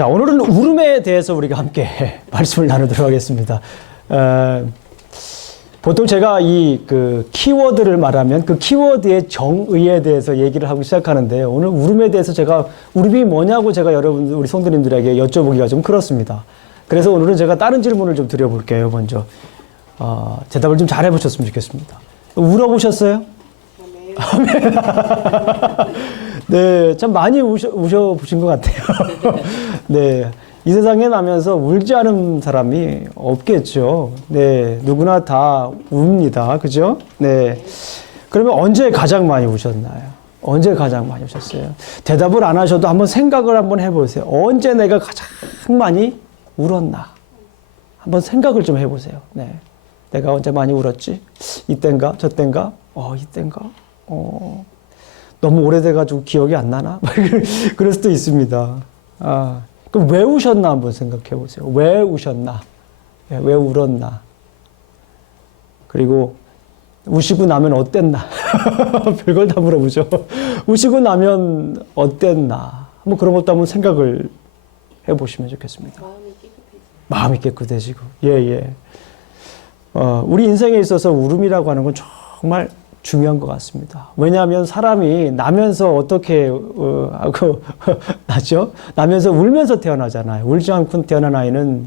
자, 오늘은 울음에 대해서 우리가 함께 말씀을 나누도록 하겠습니다. 보통 제가 이 키워드를 말하면 그 키워드의 정의에 대해서 얘기를 하고 시작하는데, 오늘 울음에 대해서 제가 울음이 뭐냐고 제가 여러분들, 우리 성도님들에게 여쭤보기가 좀 그렇습니다. 그래서 오늘은 제가 다른 질문을 좀 드려볼게요. 먼저 대답을 좀 잘 해보셨으면 좋겠습니다. 울어보셨어요? 네, 참 많이 우셔보신 것 같아요. 네, 이 세상에 나면서 울지 않은 사람이 없겠죠. 네, 누구나 다 웁니다. 그죠? 네. 그러면 언제 가장 많이 우셨나요? 언제 가장 많이 우셨어요? 대답을 안 하셔도 한번 생각을 한번 해보세요. 언제 내가 가장 많이 울었나? 한번 생각을 좀 해보세요. 네. 내가 언제 많이 울었지? 이땐가? 저땐가? 이땐가? 너무 오래돼가지고 기억이 안 나나? 그럴 수도 있습니다. 그럼 왜 우셨나 한번 생각해 보세요. 왜 우셨나? 왜 울었나? 그리고 우시고 나면 어땠나? 별걸 다 물어보죠. 우시고 나면 어땠나? 한번 그런 것도 한번 생각을 해보시면 좋겠습니다. 마음이 깨끗해지고. 예. 우리 인생에 있어서 울음이라고 하는 건 정말 중요한 것 같습니다. 왜냐하면 사람이 나면서 어떻게 하고 나죠? 나면서 울면서 태어나잖아요. 울지 않고 태어난 아이는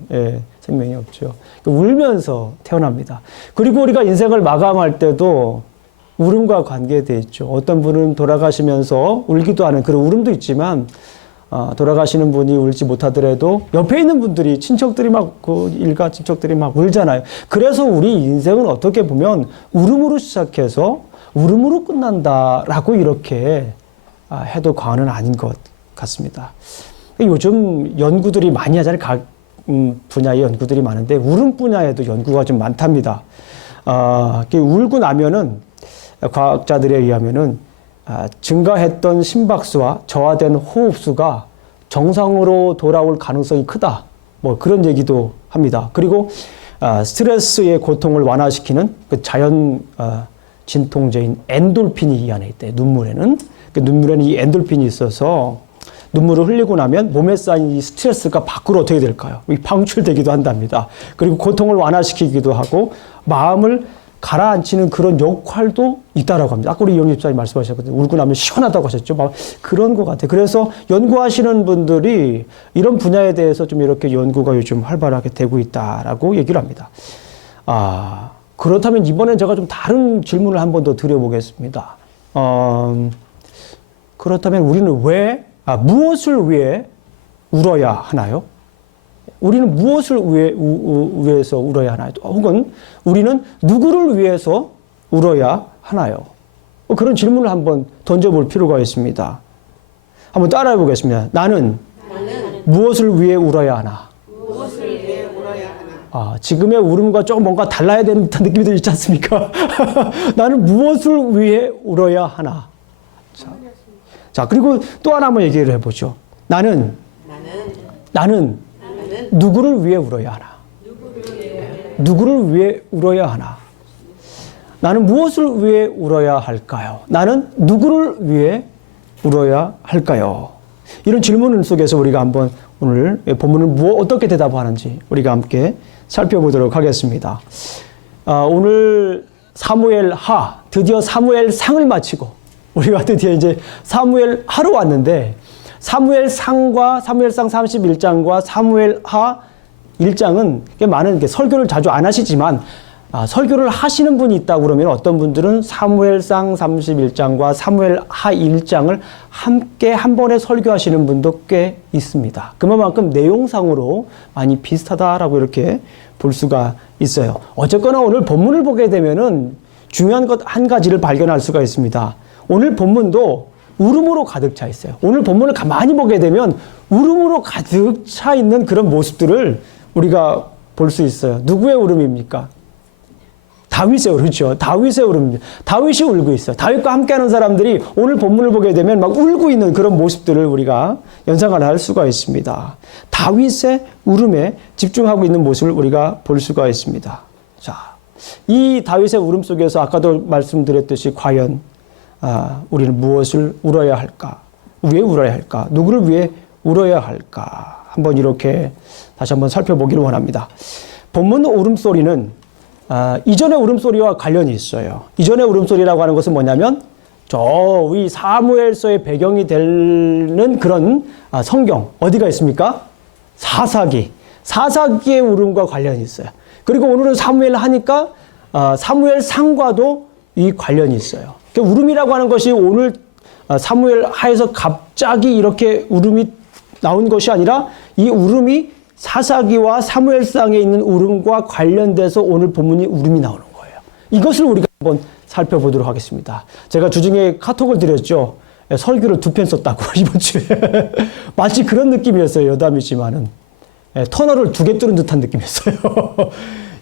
생명이 없죠. 울면서 태어납니다. 그리고 우리가 인생을 마감할 때도 울음과 관계되어 있죠. 어떤 분은 돌아가시면서 울기도 하는 그런 울음도 있지만, 돌아가시는 분이 울지 못하더라도 옆에 있는 분들이, 친척들이 일가 친척들이 막 울잖아요. 그래서 우리 인생은 어떻게 보면 울음으로 시작해서 울음으로 끝난다라고 이렇게 해도 과언은 아닌 것 같습니다. 요즘 연구들이 많이 하잖아요. 각 분야의 연구들이 많은데 울음 분야에도 연구가 좀 많답니다. 울고 나면은 과학자들에 의하면은 증가했던 심박수와 저하된 호흡수가 정상으로 돌아올 가능성이 크다. 뭐 그런 얘기도 합니다. 그리고 스트레스의 고통을 완화시키는 그 자연 진통제인 엔돌핀이 이 안에 있대. 눈물에는 이 엔돌핀이 있어서 눈물을 흘리고 나면 몸에 쌓인 이 스트레스가 밖으로 어떻게 될까요? 방출되기도 한답니다. 그리고 고통을 완화시키기도 하고 마음을 가라앉히는 그런 역할도 있다라고 합니다. 아까 우리 이영희 집사님 말씀하셨거든요. 울고 나면 시원하다고 하셨죠. 막 그런 것 같아요. 그래서 연구하시는 분들이 이런 분야에 대해서 좀 이렇게 연구가 요즘 활발하게 되고 있다라고 얘기를 합니다. 그렇다면 이번엔 제가 좀 다른 질문을 한 번 더 드려보겠습니다. 그렇다면 우리는 무엇을 위해 울어야 하나요? 우리는 무엇을 위해서 울어야 하나요? 혹은 우리는 누구를 위해서 울어야 하나요? 그런 질문을 한번 던져볼 필요가 있습니다. 한번 따라해 보겠습니다. 나는 무엇을 위해 울어야 하나? 지금의 울음과 조금 뭔가 달라야 되는 듯한 느낌이 들지 않습니까? 나는 무엇을 위해 울어야 하나? 자, 그리고 또 하나 한번 얘기를 해보죠. 나는 누구를 위해 울어야 하나? 누구를 위해 울어야 하나? 나는 무엇을 위해 울어야 할까요? 나는 누구를 위해 울어야 할까요? 이런 질문 속에서 우리가 한번 오늘 본문을 어떻게 대답하는지 우리가 함께 살펴보도록 하겠습니다. 오늘 사무엘하, 드디어 사무엘상을 마치고 우리가 드디어 이제 사무엘하로 왔는데, 사무엘상과 사무엘상 31장과 사무엘하 1장은 많은 설교를 자주 안 하시지만 설교를 하시는 분이 있다고 그러면 어떤 분들은 사무엘상 31장과 사무엘하 1장을 함께 한 번에 설교하시는 분도 꽤 있습니다. 그만큼 내용상으로 많이 비슷하다라고 이렇게 볼 수가 있어요. 어쨌거나 오늘 본문을 보게 되면은 중요한 것 한 가지를 발견할 수가 있습니다. 오늘 본문도 울음으로 가득 차 있어요. 오늘 본문을 가만히 보게 되면 울음으로 가득 차 있는 그런 모습들을 우리가 볼 수 있어요. 누구의 울음입니까? 다윗의 울음이죠. 다윗의 울음입니다. 다윗이 울고 있어요. 다윗과 함께하는 사람들이 오늘 본문을 보게 되면 막 울고 있는 그런 모습들을 우리가 연상을 할 수가 있습니다. 다윗의 울음에 집중하고 있는 모습을 우리가 볼 수가 있습니다. 자, 이 다윗의 울음 속에서 아까도 말씀드렸듯이 과연 우리는 무엇을 울어야 할까? 왜 울어야 할까? 누구를 위해 울어야 할까? 한번 이렇게 다시 한번 살펴보기를 원합니다. 본문 울음소리는 이전의 울음소리와 관련이 있어요. 이전의 울음소리라고 하는 것은 뭐냐면 저 위 사무엘서의 배경이 되는 그런 성경 어디가 있습니까? 사사기의 울음과 관련이 있어요. 그리고 오늘은 사무엘 하니까 사무엘 상과도 이 관련이 있어요. 울음이라고 하는 것이 오늘 사무엘 하에서 갑자기 이렇게 울음이 나온 것이 아니라 이 울음이 사사기와 사무엘상에 있는 울음과 관련돼서 오늘 본문이 울음이 나오는 거예요. 이것을 우리가 한번 살펴보도록 하겠습니다. 제가 주중에 카톡을 드렸죠. 설교를 2편 썼다고 이번 주에. 마치 그런 느낌이었어요. 여담이지만은. 터널을 2개 뚫은 듯한 느낌이었어요.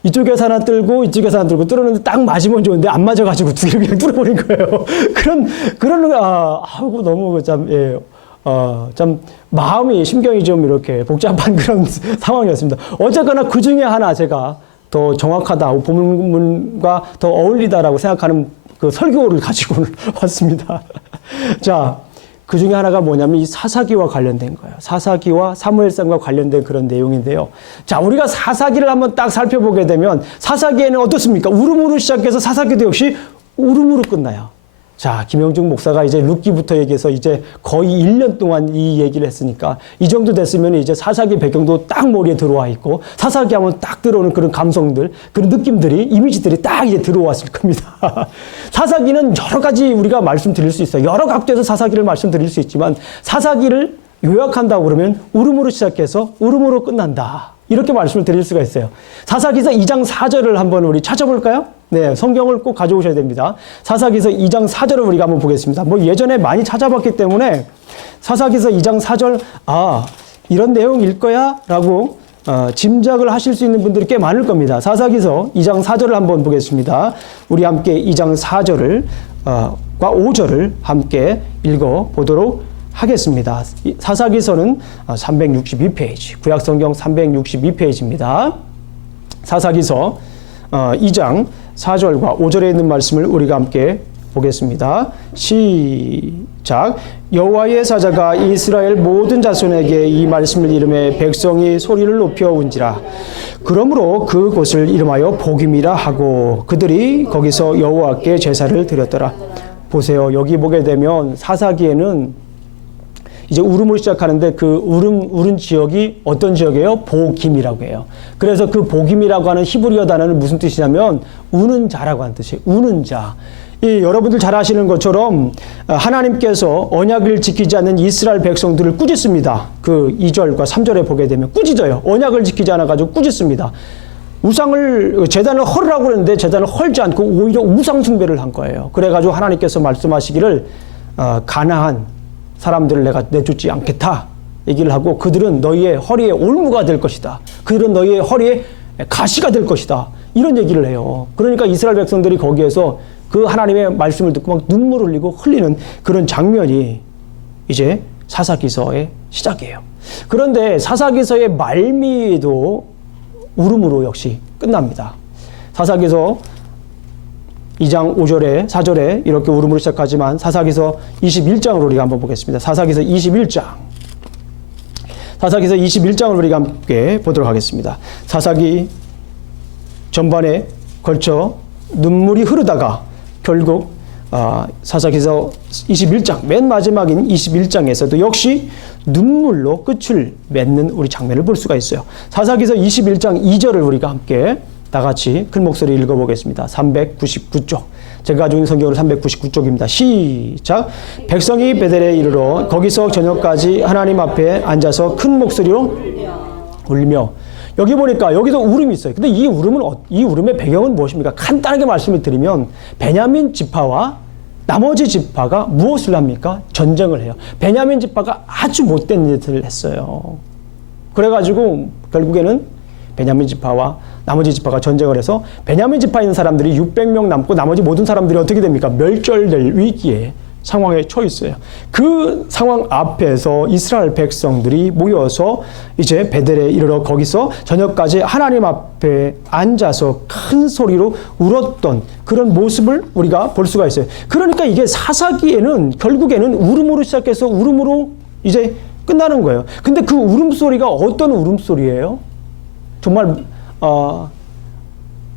이쪽에서 하나 뚫고 이쪽에서 하나 뚫고 뚫었는데 딱 맞으면 좋은데 안 맞아가지고 2개를 그냥 뚫어버린 거예요. 아이고 너무 참 마음이 심경이 좀 이렇게 복잡한 그런 상황이었습니다. 어쨌거나 그 중에 하나 제가 더 정확하다, 본문과 더 어울리다라고 생각하는 그 설교를 가지고 왔습니다. 자, 그 중에 하나가 뭐냐면 이 사사기와 관련된 거예요. 사사기와 사무엘상과 관련된 그런 내용인데요. 자, 우리가 사사기를 한번 딱 살펴보게 되면 사사기에는 어떻습니까? 울음으로 시작해서 사사기도 역시 울음으로 끝나요. 자, 김영중 목사가 이제 룻기부터 얘기해서 이제 거의 1년 동안 이 얘기를 했으니까 이 정도 됐으면 이제 사사기 배경도 딱 머리에 들어와 있고 사사기 하면 딱 들어오는 그런 감성들, 그런 느낌들이, 이미지들이 딱 이제 들어왔을 겁니다. 사사기는 여러 가지 우리가 말씀드릴 수 있어요. 여러 각도에서 사사기를 말씀드릴 수 있지만 사사기를 요약한다고 그러면 울음으로 시작해서 울음으로 끝난다. 이렇게 말씀을 드릴 수가 있어요. 사사기서 2장 4절을 한번 우리 찾아볼까요? 네, 성경을 꼭 가져오셔야 됩니다. 사사기서 2장 4절을 우리가 한번 보겠습니다. 뭐 예전에 많이 찾아봤기 때문에 사사기서 2장 4절, 이런 내용일 거야? 라고 짐작을 하실 수 있는 분들이 꽤 많을 겁니다. 사사기서 2장 4절을 한번 보겠습니다. 우리 함께 2장 4절을, 과 5절을 함께 읽어보도록 하겠습니다. 사사기서는 362페이지, 구약성경 362페이지입니다. 사사기서 2장 4절과 5절에 있는 말씀을 우리가 함께 보겠습니다. 시작. 여호와의 사자가 이스라엘 모든 자손에게 이 말씀을 이름해 백성이 소리를 높여 운지라. 그러므로 그곳을 이름하여 복임이라 하고 그들이 거기서 여호와께 제사를 드렸더라. 보세요. 여기 보게 되면 사사기에는 이제 울음으로 시작하는데 그 울은 지역이 어떤 지역이에요? 복임이라고 해요. 그래서 그 복임이라고 하는 히브리어 단어는 무슨 뜻이냐면 우는 자라고 하는 뜻이에요. 우는 자. 여러분들 잘 아시는 것처럼 하나님께서 언약을 지키지 않는 이스라엘 백성들을 꾸짖습니다. 그 2절과 3절에 보게 되면 꾸짖어요. 언약을 지키지 않아가지고 꾸짖습니다. 재단을 헐으라고 그랬는데 재단을 헐지 않고 오히려 우상 숭배를 한 거예요. 그래가지고 하나님께서 말씀하시기를 가나안 사람들을 내가 내쫓지 않겠다 얘기를 하고 그들은 너희의 허리에 올무가 될 것이다. 그들은 너희의 허리에 가시가 될 것이다. 이런 얘기를 해요. 그러니까 이스라엘 백성들이 거기에서 그 하나님의 말씀을 듣고 막 눈물 흘리고 흘리는 그런 장면이 이제 사사기서의 시작이에요. 그런데 사사기서의 말미도 울음으로 역시 끝납니다. 사사기서 2장 5절에 4절에 이렇게 울음으로 시작하지만 사사기서 21장으로 우리가 한번 보겠습니다. 사사기서 21장을 우리가 함께 보도록 하겠습니다. 사사기 전반에 걸쳐 눈물이 흐르다가 결국 사사기서 21장 맨 마지막인 21장에서도 역시 눈물로 끝을 맺는 우리 장면을 볼 수가 있어요. 사사기서 21장 2절을 우리가 함께 다 같이 큰 목소리 읽어보겠습니다. 399쪽. 제가 가지고 있는 성경으로 399쪽입니다. 시작. 백성이 베델에 이르러 거기서 저녁까지 하나님 앞에 앉아서 큰 목소리로 울며. 여기 보니까 여기도 울음이 있어요. 근데 이 울음의 배경은 무엇입니까? 간단하게 말씀을 드리면 베냐민 지파와 나머지 지파가 무엇을 합니까? 전쟁을 해요. 베냐민 지파가 아주 못된 짓을 했어요. 그래가지고 결국에는 베냐민 지파와 나머지 지파가 전쟁을 해서 베냐민 지파에 있는 사람들이 600명 남고 나머지 모든 사람들이 어떻게 됩니까? 멸절될 위기에 상황에 처해 있어요. 그 상황 앞에서 이스라엘 백성들이 모여서 이제 베델에 이르러 거기서 저녁까지 하나님 앞에 앉아서 큰 소리로 울었던 그런 모습을 우리가 볼 수가 있어요. 그러니까 이게 사사기에는 결국에는 울음으로 시작해서 울음으로 이제 끝나는 거예요. 근데 그 울음소리가 어떤 울음소리예요? 정말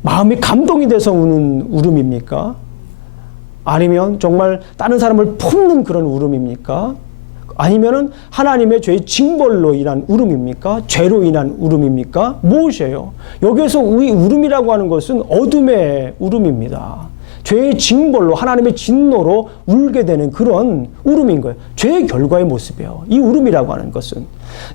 마음이 감동이 돼서 우는 울음입니까? 아니면 정말 다른 사람을 품는 그런 울음입니까? 아니면은 하나님의 죄의 징벌로 인한 울음입니까? 죄로 인한 울음입니까? 무엇이에요? 여기에서 이 울음이라고 하는 것은 어둠의 울음입니다. 죄의 징벌로 하나님의 진노로 울게 되는 그런 울음인 거예요. 죄의 결과의 모습이에요. 이 울음이라고 하는 것은.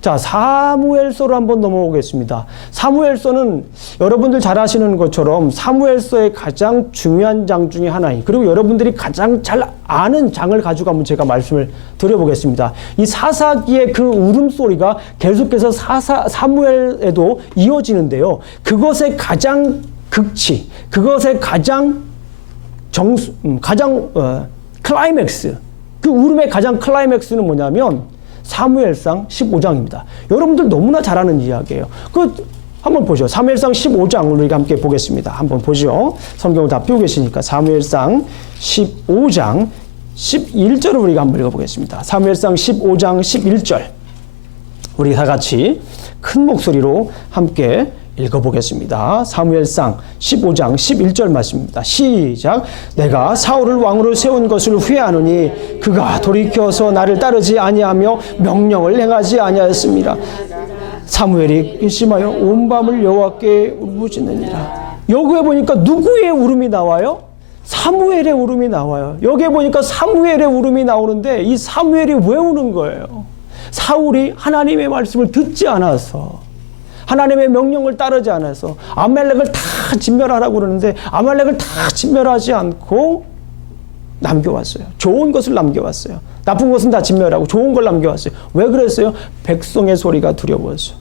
자, 사무엘서로 한번 넘어오겠습니다. 사무엘서는 여러분들 잘 아시는 것처럼 사무엘서의 가장 중요한 장 중에 하나인, 그리고 여러분들이 가장 잘 아는 장을 가지고 한번 제가 말씀을 드려보겠습니다. 이 사사기의 그 울음소리가 계속해서 사무엘에도 이어지는데요. 그것의 가장 극치, 그것의 가장 클라이맥스, 그 울음의 가장 클라이맥스는 뭐냐면 사무엘상 15장입니다. 여러분들 너무나 잘 아는 이야기예요. 한번 보죠. 사무엘상 15장 우리가 함께 보겠습니다. 한번 보죠. 성경을 다 펴고 계시니까 사무엘상 15장 11절을 우리가 한번 읽어보겠습니다. 사무엘상 15장 11절 우리 다 같이 큰 목소리로 함께 읽어보겠습니다. 사무엘상 15장 11절 말씀입니다. 시작. 내가 사울을 왕으로 세운 것을 후회하노니 그가 돌이켜서 나를 따르지 아니하며 명령을 행하지 아니하였습니다. 사무엘이 근심하여 온 밤을 여호와께 울부짖느니라. 여기에 보니까 누구의 울음이 나와요? 사무엘의 울음이 나와요. 여기에 보니까 사무엘의 울음이 나오는데 이 사무엘이 왜 우는 거예요? 사울이 하나님의 말씀을 듣지 않아서, 하나님의 명령을 따르지 않아서 아말렉을 다 진멸하라고 그러는데 아말렉을 다 진멸하지 않고 남겨왔어요. 좋은 것을 남겨왔어요. 나쁜 것은 다 진멸하고 좋은 걸 남겨왔어요. 왜 그랬어요? 백성의 소리가 두려워서.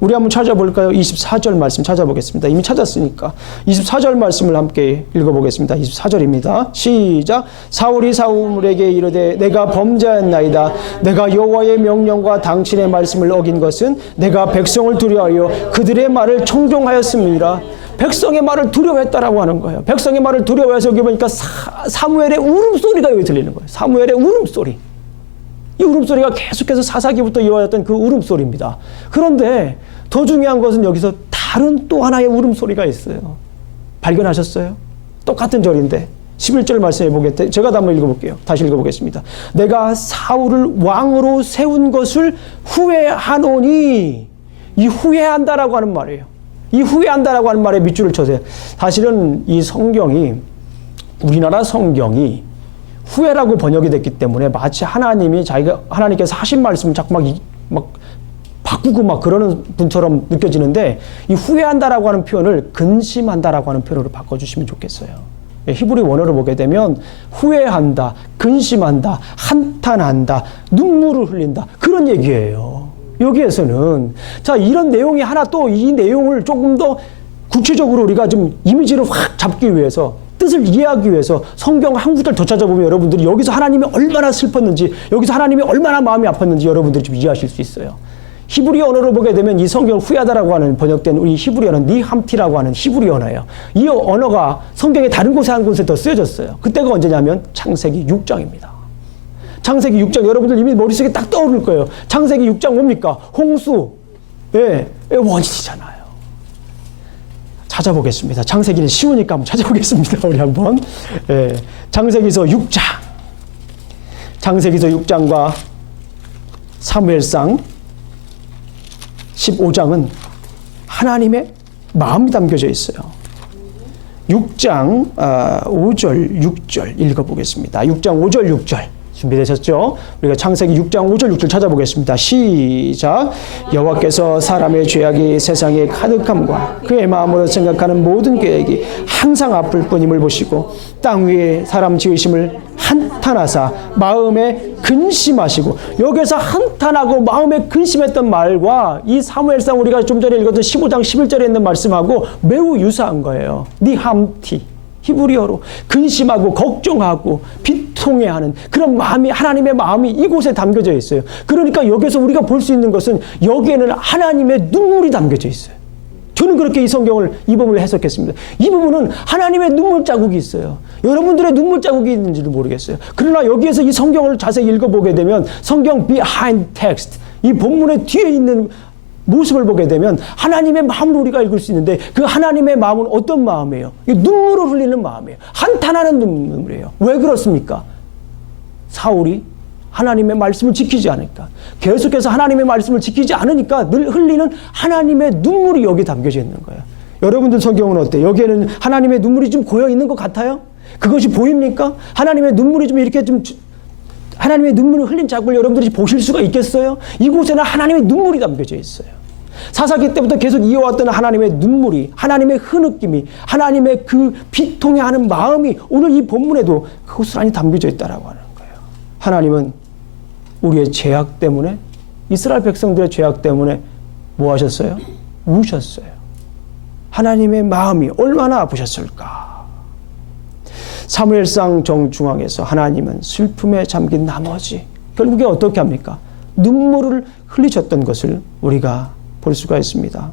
우리 한번 찾아볼까요? 24절 말씀 찾아보겠습니다. 이미 찾았으니까 24절 말씀을 함께 읽어보겠습니다. 24절입니다. 시작. 사울이 사무엘에게 이르되 내가 범죄하였나이다. 내가 여호와의 명령과 당신의 말씀을 어긴 것은 내가 백성을 두려워하여 그들의 말을 청종하였습니다. 백성의 말을 두려워했다라고 하는 거예요. 백성의 말을 두려워해서 여기 보니까 사무엘의 울음소리가 여기 들리는 거예요. 사무엘의 울음소리. 이 울음소리가 계속해서 사사기부터 이어졌던 그 울음소리입니다. 그런데 더 중요한 것은 여기서 다른 또 하나의 울음소리가 있어요. 발견하셨어요? 똑같은 절인데 11절 말씀해 보겠다. 제가 다 한번 읽어볼게요. 다시 읽어보겠습니다. 내가 사울을 왕으로 세운 것을 후회하노니, 이 후회한다라고 하는 말이에요. 이 후회한다라고 하는 말에 밑줄을 쳐세요. 사실은 이 성경이, 우리나라 성경이 후회라고 번역이 됐기 때문에 마치 하나님께서 하신 말씀을 자꾸 막 바꾸고 막 그러는 분처럼 느껴지는데, 이 후회한다라고 하는 표현을 근심한다라고 하는 표현으로 바꿔주시면 좋겠어요. 히브리 원어를 보게 되면 후회한다, 근심한다, 한탄한다, 눈물을 흘린다, 그런 얘기예요. 여기에서는 자, 이런 내용이 하나, 또 이 내용을 조금 더 구체적으로 우리가 좀 이미지를 확 잡기 위해서, 뜻을 이해하기 위해서 성경 한 구절 더 찾아보면 여러분들이 여기서 하나님이 얼마나 슬펐는지, 여기서 하나님이 얼마나 마음이 아팠는지 여러분들이 좀 이해하실 수 있어요. 히브리 언어로 보게 되면 이 성경을 후회하다라고 하는 번역된 우리 히브리 언어 니함티라고 하는 히브리 언어예요. 이 언어가 성경의 다른 곳에 한 곳에 더 쓰여졌어요. 그때가 언제냐면 창세기 6장입니다. 창세기 6장, 여러분들 이미 머릿속에 딱 떠오를 거예요. 창세기 6장 뭡니까? 홍수, 원인이잖아요. 찾아보겠습니다. 창세기는 쉬우니까 한번 찾아보겠습니다. 우리 한번. 창세기서 6장. 창세기서 6장과 사무엘상 15장은 하나님의 마음이 담겨져 있어요. 6장 5절 6절 읽어보겠습니다. 6장 5절 6절 준비되셨죠? 우리가 창세기 6장 5절 6절 찾아보겠습니다. 시작. 여호와께서 사람의 죄악이 세상에 가득함과 그의 마음으로 생각하는 모든 계획이 항상 아플 뿐임을 보시고 땅 위에 사람 지으심을 한탄하사 마음에 근심하시고, 여기서 한탄하고 마음에 근심했던 말과 이 사무엘상 우리가 좀 전에 읽었던 15장 11절에 있는 말씀하고 매우 유사한 거예요. 니함티. 히브리어로 근심하고 걱정하고 비통해하는 그런 마음이, 하나님의 마음이 이곳에 담겨져 있어요. 그러니까 여기서 우리가 볼 수 있는 것은 여기에는 하나님의 눈물이 담겨져 있어요. 저는 그렇게 이 성경을 이 부분을 해석했습니다. 이 부분은 하나님의 눈물 자국이 있어요. 여러분들의 눈물 자국이 있는지도 모르겠어요. 그러나 여기에서 이 성경을 자세히 읽어보게 되면 성경 behind text, 이 본문의 뒤에 있는 모습을 보게 되면 하나님의 마음을 우리가 읽을 수 있는데 그 하나님의 마음은 어떤 마음이에요? 눈물을 흘리는 마음이에요. 한탄하는 눈물이에요. 왜 그렇습니까? 사울이 하나님의 말씀을 지키지 않으니까, 계속해서 하나님의 말씀을 지키지 않으니까 늘 흘리는 하나님의 눈물이 여기에 담겨져 있는 거예요. 여러분들 성경은 어때요? 여기에는 하나님의 눈물이 좀 고여 있는 것 같아요? 그것이 보입니까? 하나님의 눈물이 좀 이렇게 좀 하나님의 눈물을 흘린 자국을 여러분들이 보실 수가 있겠어요? 이곳에는 하나님의 눈물이 담겨져 있어요. 사사기 때부터 계속 이어왔던 하나님의 눈물이, 하나님의 흐느낌이, 하나님의 그 비통해 하는 마음이 오늘 이 본문에도 고스란히 담겨져 있다라고 하는 거예요. 하나님은 우리의 죄악 때문에, 이스라엘 백성들의 죄악 때문에 뭐 하셨어요? 우셨어요. 하나님의 마음이 얼마나 아프셨을까? 사무엘상 정중앙에서 하나님은 슬픔에 잠긴 나머지 결국에 어떻게 합니까? 눈물을 흘리셨던 것을 우리가 볼 수가 있습니다.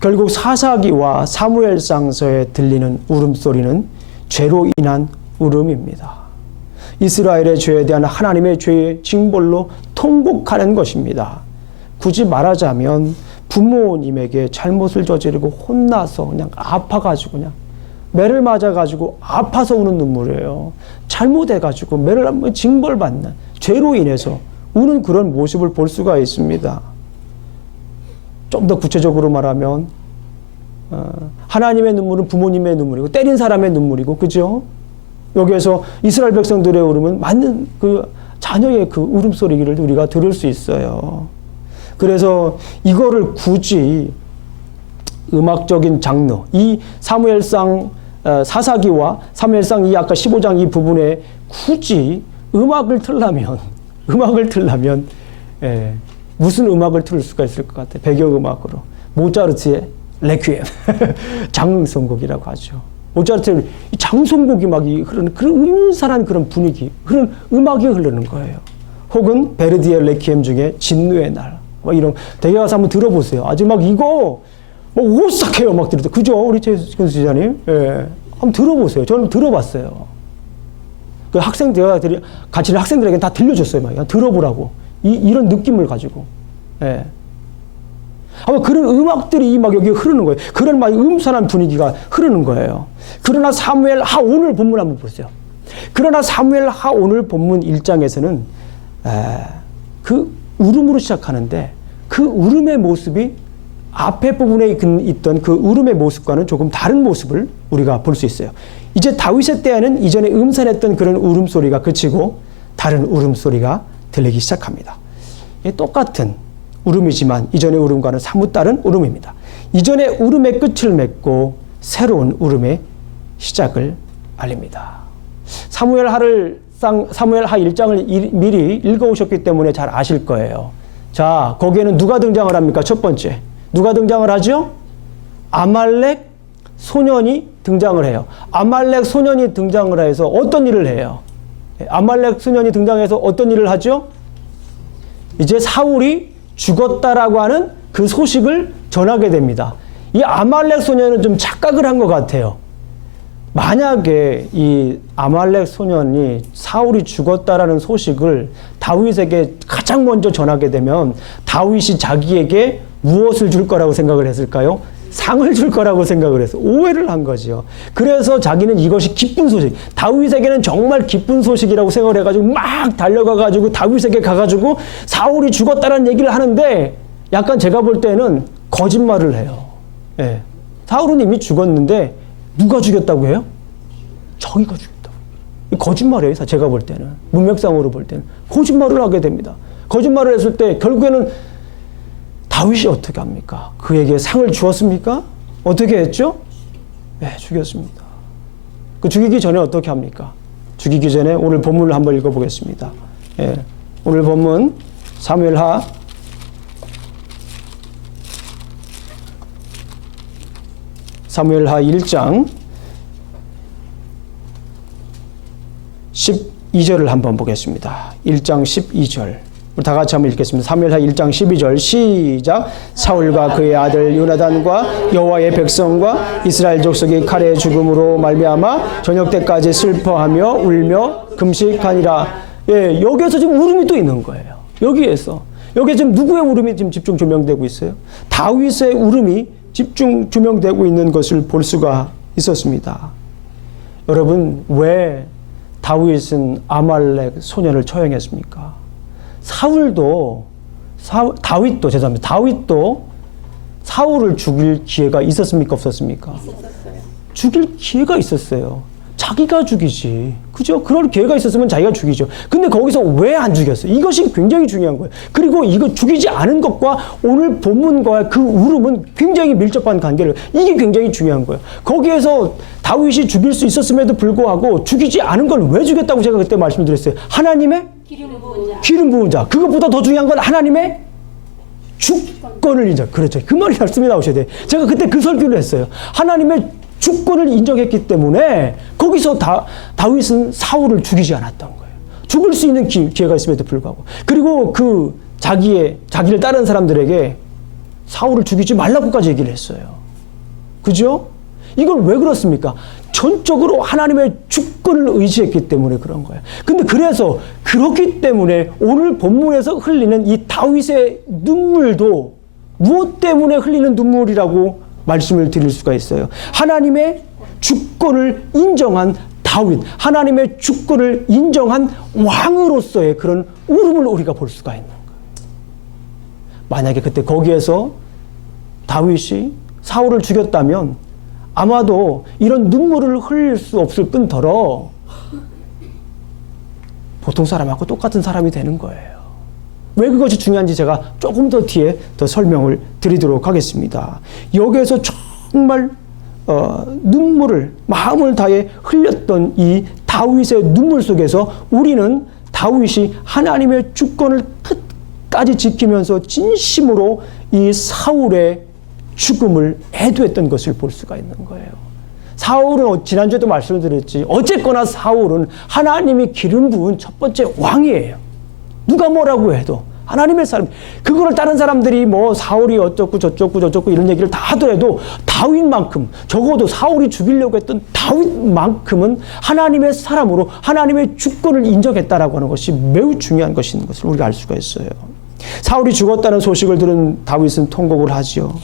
결국 사사기와 사무엘상서에 들리는 울음소리는 죄로 인한 울음입니다. 이스라엘의 죄에 대한 하나님의 죄의 징벌로 통곡하는 것입니다. 굳이 말하자면 부모님에게 잘못을 저지르고 혼나서 그냥 아파가지고 그냥 매를 맞아가지고 아파서 우는 눈물이에요. 잘못해가지고 매를 징벌받는 죄로 인해서 우는 그런 모습을 볼 수가 있습니다. 좀 더 구체적으로 말하면 하나님의 눈물은 부모님의 눈물이고 때린 사람의 눈물이고, 그죠? 여기에서 이스라엘 백성들의 울음은 맞는 그 자녀의 그 울음소리를 우리가 들을 수 있어요. 그래서 이거를 굳이 음악적인 장르, 이 사무엘상 사사기와 사무엘상 이 아까 15장 이 부분에 굳이 음악을 틀려면 무슨 음악을 틀을 수가 있을 것 같아요? 배경음악으로 모차르트의 레퀴엠 장성곡이라고 하죠. 모차르트의 장성곡이 막 흐르는 그런 음산한 그런 분위기, 그런 음악이 흐르는 거예요. 혹은 베르디의 레퀴엠 중에 진노의 날, 막 이런 대개 가서 한번 들어보세요. 아주 막 이거 오싹해요. 막 들어도 그죠? 우리 최근 지자님, 예, 한번 들어보세요. 저는 들어봤어요. 그 학생들 같이 학생들에게 다 들려줬어요. 막 들어보라고 이런 느낌을 가지고, 예. 아마 그런 음악들이 막 여기 흐르는 거예요. 그런 막 음산한 분위기가 흐르는 거예요. 그러나 사무엘 하 오늘 본문 한번 보세요. 그러나 사무엘 하 오늘 본문 1장에서는 그 울음으로 시작하는데 그 울음의 모습이 앞에 부분에 있던 그 울음의 모습과는 조금 다른 모습을 우리가 볼 수 있어요. 이제 다윗의 때에는 이전에 음산했던 그런 울음소리가 그치고 다른 울음소리가 들리기 시작합니다. 똑같은 울음이지만 이전의 울음과는 사뭇 다른 울음입니다. 이전의 울음의 끝을 맺고 새로운 울음의 시작을 알립니다. 사무엘하 1장을 미리 읽어오셨기 때문에 잘 아실 거예요. 자, 거기에는 누가 등장을 합니까? 첫 번째. 누가 등장을 하죠? 아말렉 소년이 등장을 해요. 아말렉 소년이 등장을 해서 어떤 일을 해요? 아말렉 소년이 등장해서 어떤 일을 하죠? 이제 사울이 죽었다라고 하는 그 소식을 전하게 됩니다. 이 아말렉 소년은 좀 착각을 한 것 같아요. 만약에 이 아말렉 소년이 사울이 죽었다라는 소식을 다윗에게 가장 먼저 전하게 되면 다윗이 자기에게 무엇을 줄 거라고 생각을 했을까요? 상을 줄 거라고 생각을 해서 오해를 한 거죠. 그래서 자기는 이것이 기쁜 소식, 다윗에게는 정말 기쁜 소식이라고 생각을 해가지고 막 달려가가지고 다윗에게 가가지고 사울이 죽었다는 얘기를 하는데 약간 제가 볼 때는 거짓말을 해요. 예. 사울은 이미 죽었는데 누가 죽였다고 해요? 저기가 죽였다고. 거짓말이에요. 제가 볼 때는. 문맥상으로 볼 때는. 거짓말을 하게 됩니다. 거짓말을 했을 때 결국에는 다윗이 어떻게 합니까? 그에게 상을 주었습니까? 어떻게 했죠? 네, 죽였습니다. 그 죽이기 전에 어떻게 합니까? 죽이기 전에 오늘 본문을 한번 읽어보겠습니다. 예, 오늘 본문 사무엘하 1장 12절을 한번 보겠습니다. 1장 12절 우리 다 같이 한번 읽겠습니다. 사무엘하 1장 12절 시작. 사울과 그의 아들 요나단과 여호와의 백성과 이스라엘 족속이 칼의 죽음으로 말미암아 저녁 때까지 슬퍼하며 울며 금식하니라. 예, 여기에서 지금 울음이 또 있는 거예요. 여기에 지금 누구의 울음이 지금 집중 조명되고 있어요? 다윗의 울음이 집중 조명되고 있는 것을 볼 수가 있었습니다. 여러분, 왜 다윗은 아말렉 소년을 처형했습니까? 다윗도 사울을 죽일 기회가 있었습니까? 없었습니까? 있었어요. 죽일 기회가 있었어요. 자기가 죽이지. 그죠? 그럴 기회가 있었으면 자기가 죽이죠. 근데 거기서 왜 안 죽였어요? 이것이 굉장히 중요한 거예요. 그리고 이거 죽이지 않은 것과 오늘 본문과의 그 울음은 굉장히 밀접한 관계를, 이게 굉장히 중요한 거예요. 거기에서 다윗이 죽일 수 있었음에도 불구하고 죽이지 않은 걸 왜 죽였다고 제가 그때 말씀드렸어요. 하나님의 기름 부은 자. 그것보다 더 중요한 건 하나님의 주권을 인정. 그렇죠. 그 말씀이 나오셔야 돼요. 제가 그때 그 설교를 했어요. 하나님의 주권을 인정했기 때문에 거기서 다윗은 사울을 죽이지 않았던 거예요. 죽을 수 있는 기회가 있음에도 불구하고. 그리고 그 자기를 따르는 사람들에게 사울을 죽이지 말라고까지 얘기를 했어요. 그죠? 이걸 왜 그렇습니까? 전적으로 하나님의 주권을 의지했기 때문에 그런 거예요. 근데 그래서 그렇기 때문에 오늘 본문에서 흘리는 이 다윗의 눈물도 무엇 때문에 흘리는 눈물이라고 말씀을 드릴 수가 있어요. 하나님의 주권을 인정한 다윗, 하나님의 주권을 인정한 왕으로서의 그런 울음을 우리가 볼 수가 있는 거예요. 만약에 그때 거기에서 다윗이 사울을 죽였다면 아마도 이런 눈물을 흘릴 수 없을 뿐더러 보통 사람하고 똑같은 사람이 되는 거예요. 왜 그것이 중요한지 제가 조금 더 뒤에 더 설명을 드리도록 하겠습니다. 여기에서 정말 마음을 다해 흘렸던 이 다윗의 눈물 속에서 우리는 다윗이 하나님의 주권을 끝까지 지키면서 진심으로 이 사울의 죽음을 애도했던 것을 볼 수가 있는 거예요. 사울은 지난주에도 말씀을 드렸지. 어쨌거나 사울은 하나님이 기름 부은 첫 번째 왕이에요. 누가 뭐라고 해도 하나님의 사람. 그거를 다른 사람들이 뭐 사울이 어쩌고 저쩌고 이런 얘기를 다 하더라도 다윗만큼, 적어도 사울이 죽이려고 했던 다윗만큼은 하나님의 사람으로 하나님의 주권을 인정했다라고 하는 것이 매우 중요한 것인 것을 우리가 알 수가 있어요. 사울이 죽었다는 소식을 들은 다윗은 통곡을 하지요.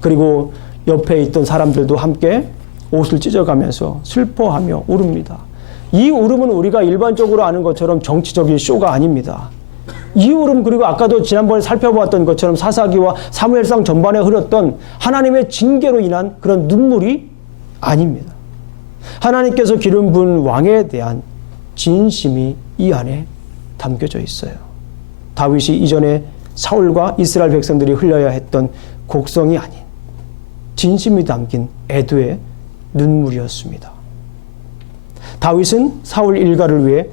그리고 옆에 있던 사람들도 함께 옷을 찢어가면서 슬퍼하며 울읍니다. 이 울음은 우리가 일반적으로 아는 것처럼 정치적인 쇼가 아닙니다. 이 울음, 그리고 아까도 지난번에 살펴보았던 것처럼 사사기와 사무엘상 전반에 흐렸던 하나님의 징계로 인한 그런 눈물이 아닙니다. 하나님께서 기름 부은 왕에 대한 진심이 이 안에 담겨져 있어요. 다윗이 이전에 사울과 이스라엘 백성들이 흘려야 했던 곡성이 아닌 진심이 담긴 애도의 눈물이었습니다. 다윗은 사울 일가를 위해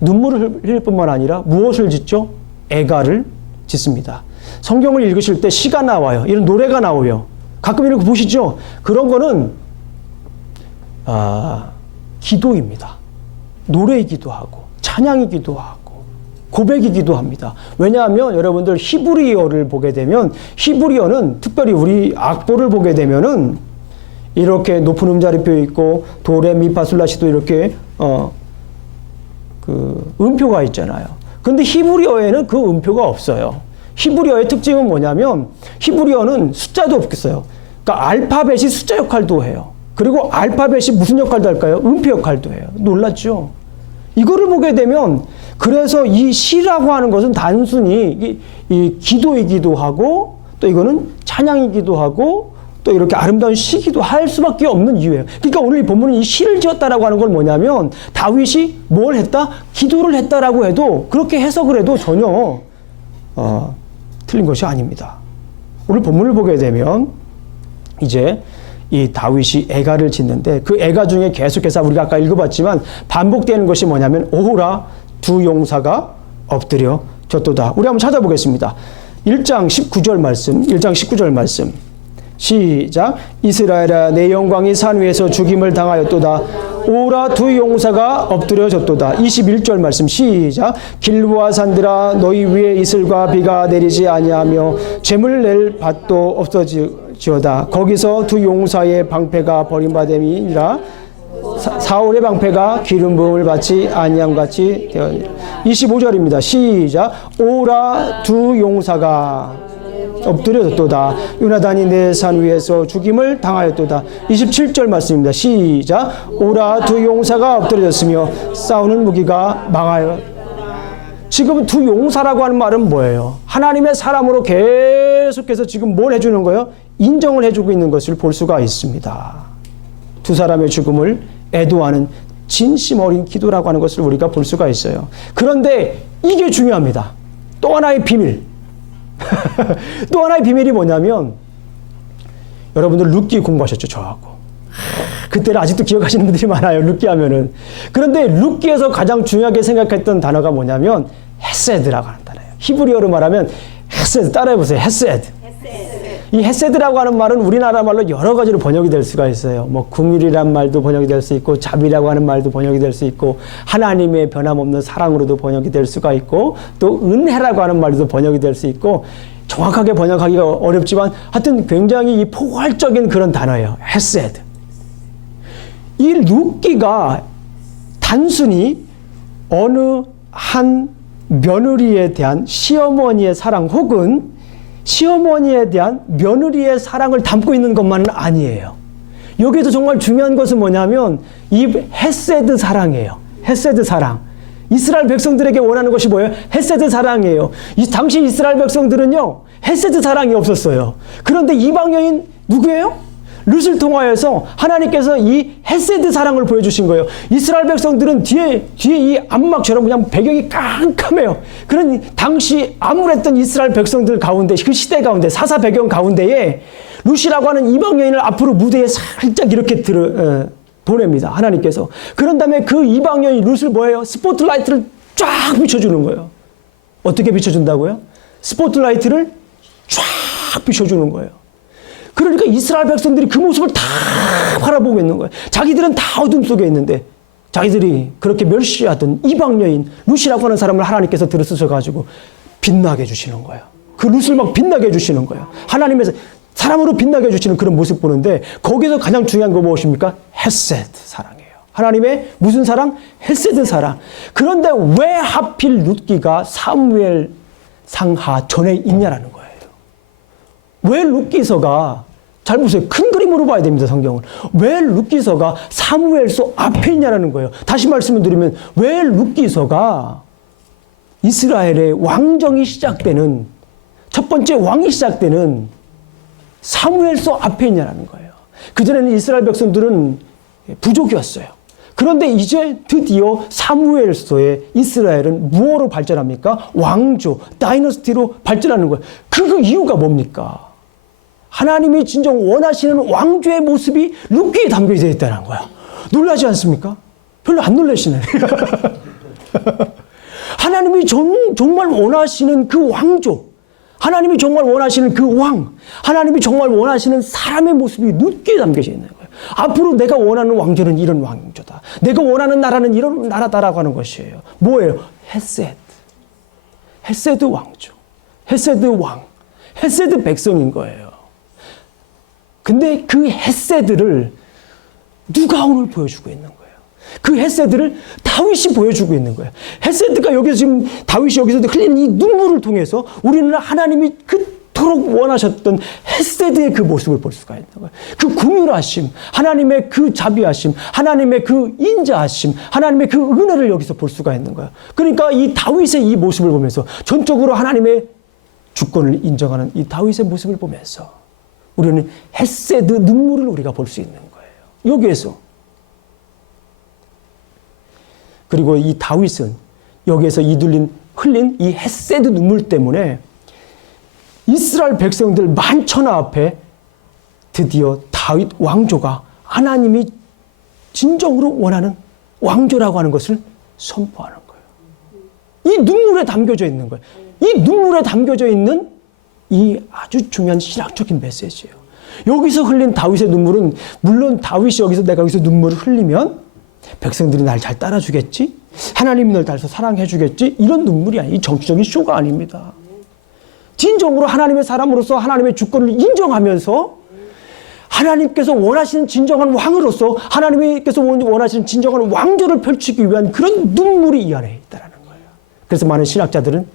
눈물을 흘릴 뿐만 아니라 무엇을 짓죠? 애가를 짓습니다. 성경을 읽으실 때 시가 나와요. 이런 노래가 나오요. 가끔 이렇게 보시죠? 그런 거는 기도입니다. 노래이기도 하고 찬양이기도 하고 고백이기도 합니다. 왜냐하면 여러분들 히브리어를 보게 되면, 히브리어는 특별히 우리 악보를 보게 되면은 이렇게 높은 음자리표 있고 도레미파솔라시도 이렇게 그 음표가 있잖아요. 근데 히브리어에는 그 음표가 없어요. 히브리어의 특징은 뭐냐면 히브리어는 숫자도 없겠어요. 그러니까 알파벳이 숫자 역할도 해요. 그리고 알파벳이 무슨 역할도 할까요? 음표 역할도 해요. 놀랐죠? 이거를 보게 되면, 그래서 이 시라고 하는 것은 단순히 이 기도이기도 하고, 또 이거는 찬양이기도 하고, 또 이렇게 아름다운 시기도 할 수밖에 없는 이유예요. 그러니까 오늘 이 본문은 이 시를 지었다라고 하는 건 뭐냐면, 다윗이 뭘 했다? 기도를 했다라고 해도, 그렇게 해석을 해도 전혀 틀린 것이 아닙니다. 오늘 본문을 보게 되면 이제 이 다윗이 애가를 짓는데, 그 애가 중에 계속해서 우리가 아까 읽어봤지만 반복되는 것이 뭐냐면, 오호라 두 용사가 엎드려 졌도다. 우리 한번 찾아보겠습니다. 1장 19절 말씀. 시작. 이스라엘아 내 영광이 산 위에서 죽임을 당하였도다. 오라 두 용사가 엎드려졌도다. 21절 말씀 시작. 길보아 산들아 너희 위에 이슬과 비가 내리지 아니하며 재물 낼 밭도 없어지어다. 거기서 두 용사의 방패가 버림받음이니라. 사울의 방패가 기름 부음을 받지 아니함 같이 되었느니라. 25절입니다. 시작. 오라 두 용사가 엎드려졌도다. 요나단이 내 산 위에서 죽임을 당하였도다. 27절 말씀입니다. 시작. 오라 두 용사가 엎드려졌으며 싸우는 무기가 망하여. 지금 두 용사라고 하는 말은 뭐예요? 하나님의 사람으로 계속해서 지금 뭘 해주는 거예요? 인정을 해주고 있는 것을 볼 수가 있습니다. 두 사람의 죽음을 애도하는 진심 어린 기도라고 하는 것을 우리가 볼 수가 있어요. 그런데 이게 중요합니다. 또 하나의 비밀. 또 하나의 비밀이 뭐냐면 여러분들 룻기 공부하셨죠? 저하고. 그때를 아직도 기억하시는 분들이 많아요. 룻기 하면은. 그런데 룻기에서 가장 중요하게 생각했던 단어가 뭐냐면 헤세드라고 하는 단어예요. 히브리어로 말하면 헤세드. 따라해보세요. 헤세드. 이 헤세드라고 하는 말은 우리나라 말로 여러 가지로 번역이 될 수가 있어요. 뭐 긍휼이란 말도 번역이 될 수 있고 자비라고 하는 말도 번역이 될 수 있고 하나님의 변함없는 사랑으로도 번역이 될 수가 있고 또 은혜라고 하는 말도 번역이 될 수 있고 정확하게 번역하기가 어렵지만 하여튼 굉장히 이 포괄적인 그런 단어예요. 헤세드. 이 룻기가 단순히 어느 한 며느리에 대한 시어머니의 사랑 혹은 시어머니에 대한 며느리의 사랑을 담고 있는 것만은 아니에요. 여기에서 정말 중요한 것은 뭐냐면 이 헤세드 사랑이에요. 헤세드 사랑. 이스라엘 백성들에게 원하는 것이 뭐예요? 헤세드 사랑이에요. 당시 이스라엘 백성들은요, 헤세드 사랑이 없었어요. 그런데 이방 여인 누구예요? 룻을 통하여서 하나님께서 이 헤세드 사랑을 보여주신 거예요. 이스라엘 백성들은 뒤에 이 암막처럼 그냥 배경이 깜깜해요. 그런 당시 암울했던 이스라엘 백성들 가운데, 그 시대 가운데, 사사 배경 가운데에 룻이라고 하는 이방 여인을 앞으로 무대에 살짝 이렇게 보냅니다. 하나님께서. 그런 다음에 그 이방 여인 룻을 뭐예요? 스포트라이트를 쫙 비춰주는 거예요. 어떻게 비춰준다고요? 스포트라이트를 쫙 비춰주는 거예요. 그러니까 이스라엘 백성들이 그 모습을 다 바라보고 있는 거예요. 자기들은 다 어둠 속에 있는데 자기들이 그렇게 멸시하던 이방 여인 룻이라고 하는 사람을 하나님께서 들어쓰셔가지고 빛나게 해주시는 거예요. 그 룻을 막 빛나게 해주시는 거예요. 하나님의 사람으로 빛나게 해주시는 그런 모습 보는데 거기서 가장 중요한 거 무엇입니까? 헤세드 사랑이에요. 하나님의 무슨 사랑? 헤세드 사랑. 그런데 왜 하필 룻기가 사무엘 상하 전에 있냐라는 거예요. 왜 룻기서가 잘 보세요. 큰 그림으로 봐야 됩니다. 성경을. 왜 룻기서가 사무엘서 앞에 있냐라는 거예요. 다시 말씀을 드리면 왜 룻기서가 이스라엘의 왕정이 시작되는 첫 번째 왕이 시작되는 사무엘서 앞에 있냐라는 거예요. 그전에는 이스라엘 백성들은 부족이었어요. 그런데 이제 드디어 사무엘서에 이스라엘은 무엇으로 발전합니까? 왕조, 다이너스티로 발전하는 거예요. 그 이유가 뭡니까? 하나님이 진정 원하시는 왕조의 모습이 룻기에 담겨져 있다는 거야. 놀라지 않습니까? 별로 안 놀라시네. 하나님이 정말 원하시는 그 왕조, 하나님이 정말 원하시는 그 왕, 하나님이 정말 원하시는 사람의 모습이 룻기에 담겨져 있는 거예요. 앞으로 내가 원하는 왕조는 이런 왕조다. 내가 원하는 나라는 이런 나라다라고 하는 것이에요. 뭐예요? 헤세드. 헤세드 왕조. 헤세드 왕. 헤세드 백성인 거예요. 근데 그 헤세드를 누가 오늘 보여주고 있는 거예요? 그 헤세드를 다윗이 보여주고 있는 거예요. 헤세드가 여기서 지금 다윗이 여기서 흘리는 이 눈물을 통해서 우리는 하나님이 그토록 원하셨던 헤세드의 그 모습을 볼 수가 있는 거예요. 그 긍휼하심, 하나님의 그 자비하심, 하나님의 그 인자하심, 하나님의 그 은혜를 여기서 볼 수가 있는 거예요. 그러니까 이 다윗의 이 모습을 보면서 전적으로 하나님의 주권을 인정하는 이 다윗의 모습을 보면서 우리는 헤세드 눈물을 우리가 볼 수 있는 거예요. 여기에서. 그리고 이 다윗은 여기에서 흘린 이 헤세드 눈물 때문에 이스라엘 백성들 만천하 앞에 드디어 다윗 왕조가 하나님이 진정으로 원하는 왕조라고 하는 것을 선포하는 거예요. 이 눈물에 담겨져 있는 거예요. 이 눈물에 담겨져 있는 이 아주 중요한 신학적인 메시지예요. 여기서 흘린 다윗의 눈물은 물론 다윗이 여기서 내가 여기서 눈물을 흘리면 백성들이 날 잘 따라주겠지? 하나님이 널 잘 사랑해 주겠지? 이런 눈물이 아니에요. 이 정치적인 쇼가 아닙니다. 진정으로 하나님의 사람으로서 하나님의 주권을 인정하면서 하나님께서 원하시는 진정한 왕으로서 하나님께서 원하시는 진정한 왕조를 펼치기 위한 그런 눈물이 이 안에 있다는 거예요. 그래서 많은 신학자들은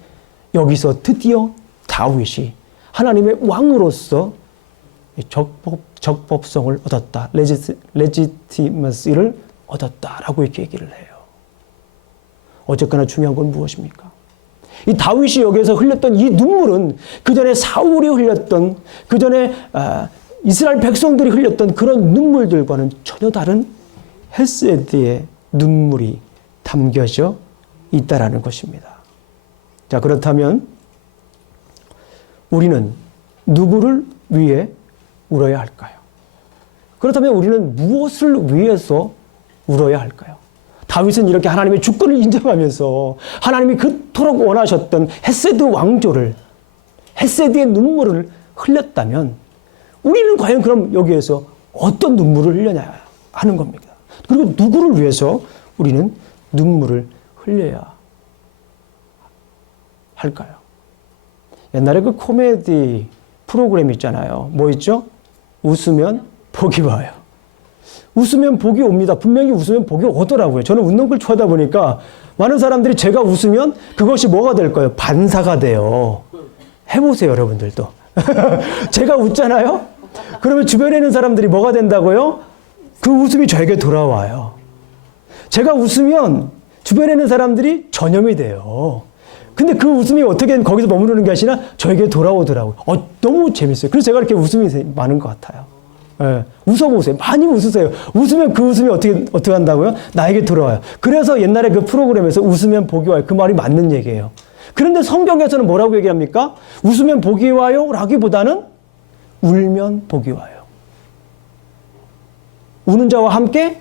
여기서 드디어 다윗이 하나님의 왕으로서 적법성을 얻었다. 레지티머시를 얻었다라고 이렇게 얘기를 해요. 어쨌거나 중요한 건 무엇입니까? 이 다윗이 여기서 흘렸던 이 눈물은 그 전에 사울이 흘렸던 그 전에 이스라엘 백성들이 흘렸던 그런 눈물들과는 전혀 다른 헤세드의 눈물이 담겨져 있다라는 것입니다. 자, 그렇다면 우리는 누구를 위해 울어야 할까요? 그렇다면 우리는 무엇을 위해서 울어야 할까요? 다윗은 이렇게 하나님의 주권을 인정하면서 하나님이 그토록 원하셨던 헤세드 왕조를, 헤세드의 눈물을 흘렸다면 우리는 과연 그럼 여기에서 어떤 눈물을 흘려야 하는 겁니다. 그리고 누구를 위해서 우리는 눈물을 흘려야 할까요? 옛날에 그 코미디 프로그램 있잖아요. 뭐 있죠? 웃으면 복이 와요. 웃으면 복이 옵니다. 분명히 웃으면 복이 오더라고요. 저는 웃는 걸 좋아하다 보니까 많은 사람들이 제가 웃으면 그것이 뭐가 될 거예요? 반사가 돼요. 해보세요, 여러분들도. 제가 웃잖아요? 그러면 주변에 있는 사람들이 뭐가 된다고요? 그 웃음이 저에게 돌아와요. 제가 웃으면 주변에 있는 사람들이 전염이 돼요. 근데 그 웃음이 어떻게 거기서 머무르는 게 아니라 저에게 돌아오더라고요. 너무 재밌어요. 그래서 제가 이렇게 웃음이 많은 것 같아요. 예, 웃어보세요. 많이 웃으세요. 웃으면 그 웃음이 어떻게 한다고요? 나에게 돌아와요. 그래서 옛날에 그 프로그램에서 웃으면 복이 와요. 그 말이 맞는 얘기예요. 그런데 성경에서는 뭐라고 얘기합니까? 웃으면 복이 와요? 라기보다는 울면 복이 와요. 우는 자와 함께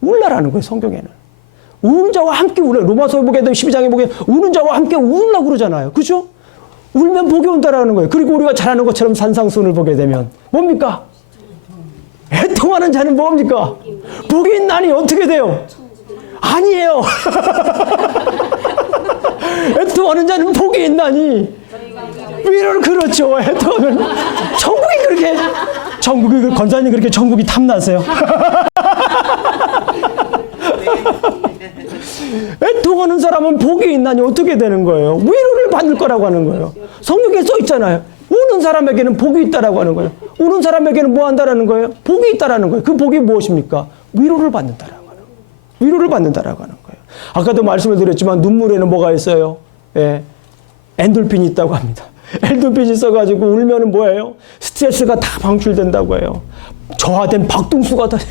울라라는 거예요, 성경에는. 우는 자와 함께 울어요. 로마서에 보게 되면 12장에 보게 되면 우는 자와 함께 울라고 그러잖아요. 그죠? 울면 복이 온다라는 거예요. 그리고 우리가 잘 아는 것처럼 산상수훈을 보게 되면 뭡니까? 애통하는 자는 뭡니까? 복이 있나니 어떻게 돼요? 아니에요. 애통하는 자는 복이 있나니 위로를 그렇죠. 애통하면 천국이 권사님 그렇게 천국이 탐나세요? 애통하는 사람은 복이 있나니 어떻게 되는 거예요? 위로를 받을 거라고 하는 거예요. 성경에 써 있잖아요. 우는 사람에게는 복이 있다라고 하는 거예요. 우는 사람에게는 뭐 한다라는 거예요? 복이 있다라는 거예요. 그 복이 무엇입니까? 위로를 받는다라고 하는 거예요. 위로를 받는다라고 하는 거예요. 아까도 말씀을 드렸지만 눈물에는 뭐가 있어요? 예, 엔돌핀이 있다고 합니다. 엔돌핀이 있어가지고 울면은 뭐예요? 스트레스가 다 방출된다고 해요. 저하된 박동수가 다시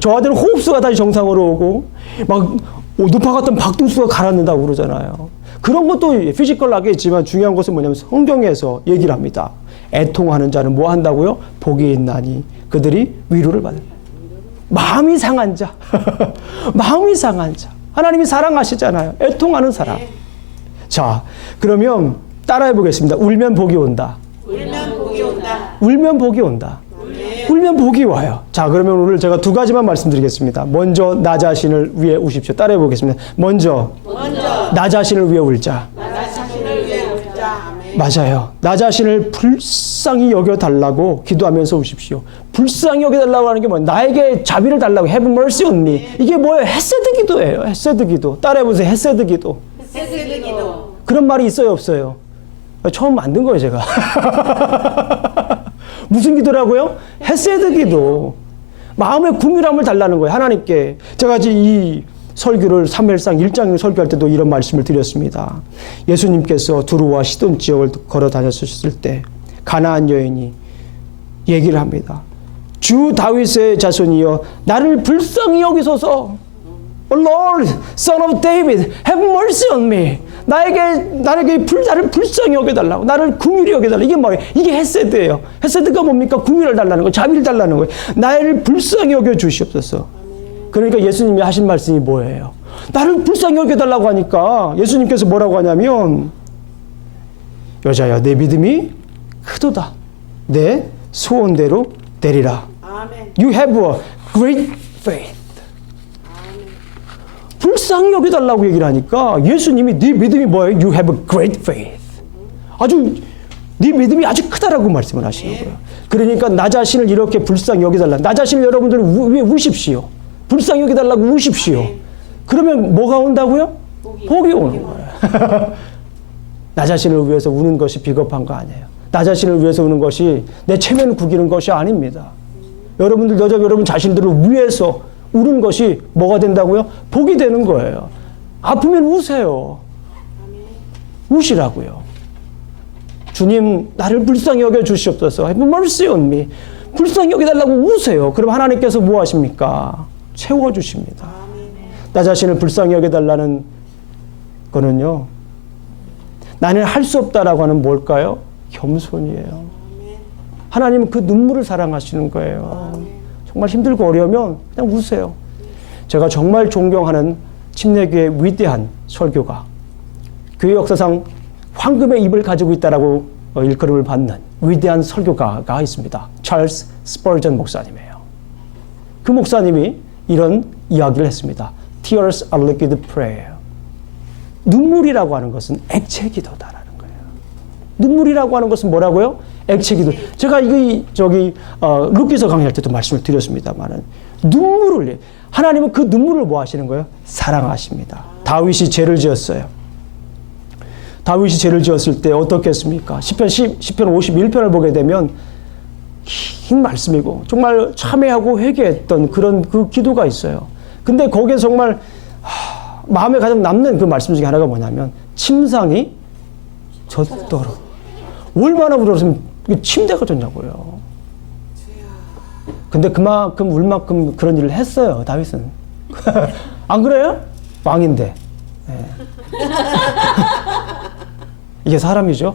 저하된 호흡수가 다시 정상으로 오고 막 높아갔던 박동수가 가라앉는다고 그러잖아요. 그런 것도 피지컬하게 있지만 중요한 것은 뭐냐면 성경에서 얘기를 합니다. 애통하는 자는 뭐 한다고요? 복이 있나니 그들이 위로를 받는다. 마음이 상한 자. 마음이 상한 자. 하나님이 사랑하시잖아요. 애통하는 사람. 자, 그러면 따라해 보겠습니다. 울면 복이 온다. 울면 복이 온다. 울면 복이 온다. 울면 복이 와요. 자, 그러면 오늘 제가 두 가지만 말씀드리겠습니다. 먼저 나 자신을 위해 우십시오. 따라해 보겠습니다. 먼저 나 자신을 위해 울자. 나 자신을 위해 울자. 아멘. 맞아요. 나 자신을 불쌍히 여겨달라고 기도하면서 우십시오. 불쌍히 여겨달라고 하는 게 뭐예요? 나에게 자비를 달라고. Have mercy on me. 이게 뭐예요? 헤세드 기도예요. 헤세드 기도. 따라해보세요. 헤세드 기도. 헤세드 기도. 그런 말이 있어요? 없어요? 처음 만든 거예요, 제가. 무슨 기도라고요? 헤세드 기도. 마음의 궁휼함을 달라는 거예요, 하나님께. 제가 이 설교를 사무엘상 1장 설교할 때도 이런 말씀을 드렸습니다. 예수님께서 두루와 시돈 지역을 걸어 다녔을 때 가나안 여인이 얘기를 합니다. 주 다윗의 자손이여 나를 불쌍히 여기소서. Lord, Son of David, have mercy on me. 나를 불쌍히 여겨달라고. 나를 긍휼히 여겨달라고. 이게 뭐예요? 이게 헤세드예요. 헤세드가 뭡니까? 긍휼을 달라는 거예요. 자비를 달라는 거예요. 나를 불쌍히 여겨 주시옵소서. 그러니까 예수님이 하신 말씀이 뭐예요? 나를 불쌍히 여겨달라고 하니까 예수님께서 뭐라고 하냐면 여자야 내 믿음이 크도다. 내 소원대로 되리라. 아멘. You have a great faith. 불쌍히 여겨달라고 얘기를 하니까 예수님이 네 믿음이 뭐예요? You have a great faith. 아주 네 믿음이 아주 크다라고 말씀을 하시는 거예요. 그러니까 나 자신을 이렇게 불쌍히 여겨달라. 나 자신을 여러분들 위해 우십시오. 불쌍히 여겨달라고 우십시오. 그러면 뭐가 온다고요? 복이 오는 거예요. 나 자신을 위해서 우는 것이 비겁한 거 아니에요. 나 자신을 위해서 우는 것이 내 체면을 구기는 것이 아닙니다. 여러분들 여러분 자신들을 위해서 우는 것이 뭐가 된다고요? 복이 되는 거예요. 아프면 우세요. 우시라고요. 주님 나를 불쌍히 여겨 주시옵소서. Have mercy on me. 불쌍히 여겨달라고 우세요. 그럼 하나님께서 뭐 하십니까? 채워주십니다. 나 자신을 불쌍히 여겨달라는 거는요. 나는 할 수 없다라고 하는 뭘까요? 겸손이에요. 하나님은 그 눈물을 사랑하시는 거예요. 정말 힘들고 어려우면 그냥 우세요. 제가 정말 존경하는 침례교의 위대한 설교가 교회 역사상 황금의 입을 가지고 있다라고 일컬음을 받는 위대한 설교가가 있습니다. 찰스 스펄전 목사님이에요. 그 목사님이 이런 이야기를 했습니다. Tears are liquid prayer. 눈물이라고 하는 것은 액체 기도다라는 거예요. 눈물이라고 하는 것은 뭐라고요? 액체 기도. 제가 루키서 강의할 때도 말씀을 드렸습니다만은 눈물을 하나님은 그 눈물을 뭐 하시는 거예요? 사랑하십니다. 다윗이 죄를 지었어요. 다윗이 죄를 지었을 때 어떻게 했습니까? 시편 51편을 보게 되면 긴 말씀이고 정말 참회하고 회개했던 그런 그 기도가 있어요. 근데 거기에 정말 마음에 가장 남는 그 말씀 중에 하나가 뭐냐면 침상이 젖도록. 얼마나 울었으면 침대가 젖냐고요. 근데 그만큼 울 만큼 그런 일을 했어요. 다윗은. 안 그래요? 왕인데. 네. 이게 사람이죠.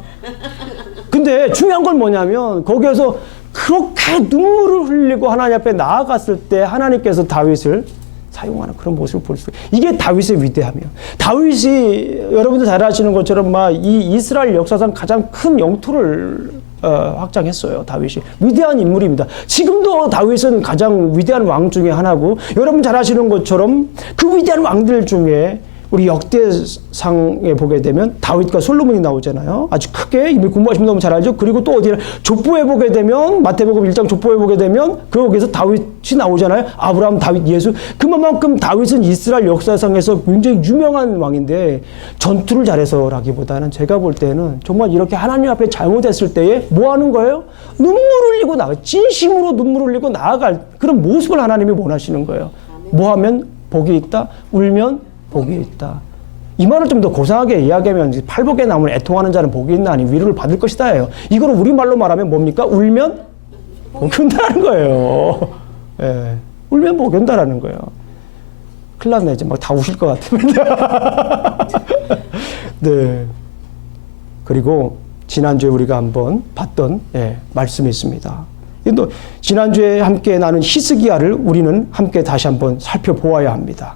근데 중요한 건 뭐냐면 거기에서 그렇게 눈물을 흘리고 하나님 앞에 나아갔을 때 하나님께서 다윗을 사용하는 그런 모습을 볼 수 있어요. 이게 다윗의 위대함이에요. 다윗이 여러분들 잘 아시는 것처럼 막 이 이스라엘 역사상 가장 큰 영토를 확장했어요. 다윗이 위대한 인물입니다. 지금도 다윗은 가장 위대한 왕 중에 하나고 여러분 잘 아시는 것처럼 그 위대한 왕들 중에 우리 역대상에 보게 되면 다윗과 솔로몬이 나오잖아요. 아주 크게 이미 공부하시면 너무 잘 알죠. 그리고 또 어디를 족보에 보게 되면 마태복음 1장 족보에 보게 되면 거기서 다윗이 나오잖아요. 아브라함, 다윗, 예수. 그만큼 다윗은 이스라엘 역사상에서 굉장히 유명한 왕인데 전투를 잘해서라기보다는 제가 볼 때는 정말 이렇게 하나님 앞에 잘못했을 때에 뭐 하는 거예요? 눈물 흘리고 진심으로 눈물 흘리고 나아갈 그런 모습을 하나님이 원하시는 거예요. 뭐 하면 복이 있다? 울면 복이 있다. 이 말을 좀 더 고상하게 이야기하면 팔복에 남을 애통하는 자는 복이 있나 아니 위로를 받을 것이다예요. 이걸 우리말로 말하면 뭡니까? 울면 복이 온다는 거예요. 예. 울면 복이 온다는 거예요. 큰일 났네. 이제 막 다 우실 것 같습니다. 네. 그리고 지난주에 우리가 한번 봤던 말씀이 있습니다. 또 지난주에 함께 나눈 히스기야를 우리는 함께 다시 한번 살펴보아야 합니다.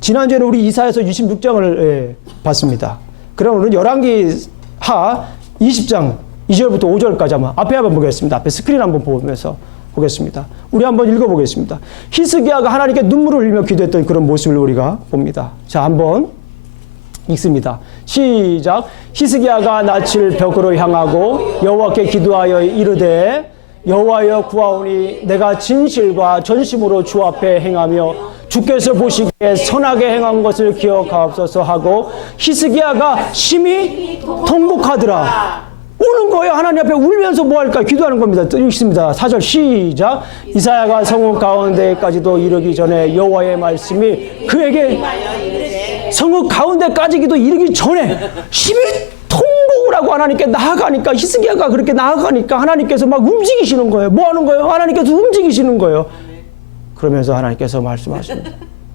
지난주에는 우리 이사야서 26장을 봤습니다. 그럼 오늘 열왕기하 20장 2절부터 5절까지 한번 앞에 한번 보겠습니다. 앞에 스크린 한번 보면서 보겠습니다. 우리 한번 읽어보겠습니다. 히스기야가 하나님께 눈물을 흘리며 기도했던 그런 모습을 우리가 봅니다. 자, 한번 읽습니다. 시작. 히스기야가 낯을 벽으로 향하고 여호와께 기도하여 이르되 여호와여 구하오니 내가 진실과 전심으로 주 앞에 행하며 주께서 보시기에 선하게 행한 것을 기억하옵소서 하고 히스기야가 심히 통곡하더라. 우는 거예요. 하나님 앞에 울면서 뭐 할까? 기도하는 겁니다. 읽습니다. 4절 시작. 이사야가 성읍 가운데까지도 이르기 전에 여호와의 말씀이 그에게 성읍 가운데까지도 이르기 전에 심히 통곡을 하고 하나님께 나아가니까 히스기야가 그렇게 나아가니까 하나님께서 막 움직이시는 거예요. 뭐 하는 거예요? 하나님께서 움직이시는 거예요. 그러면서 하나님께서 말씀하십니다.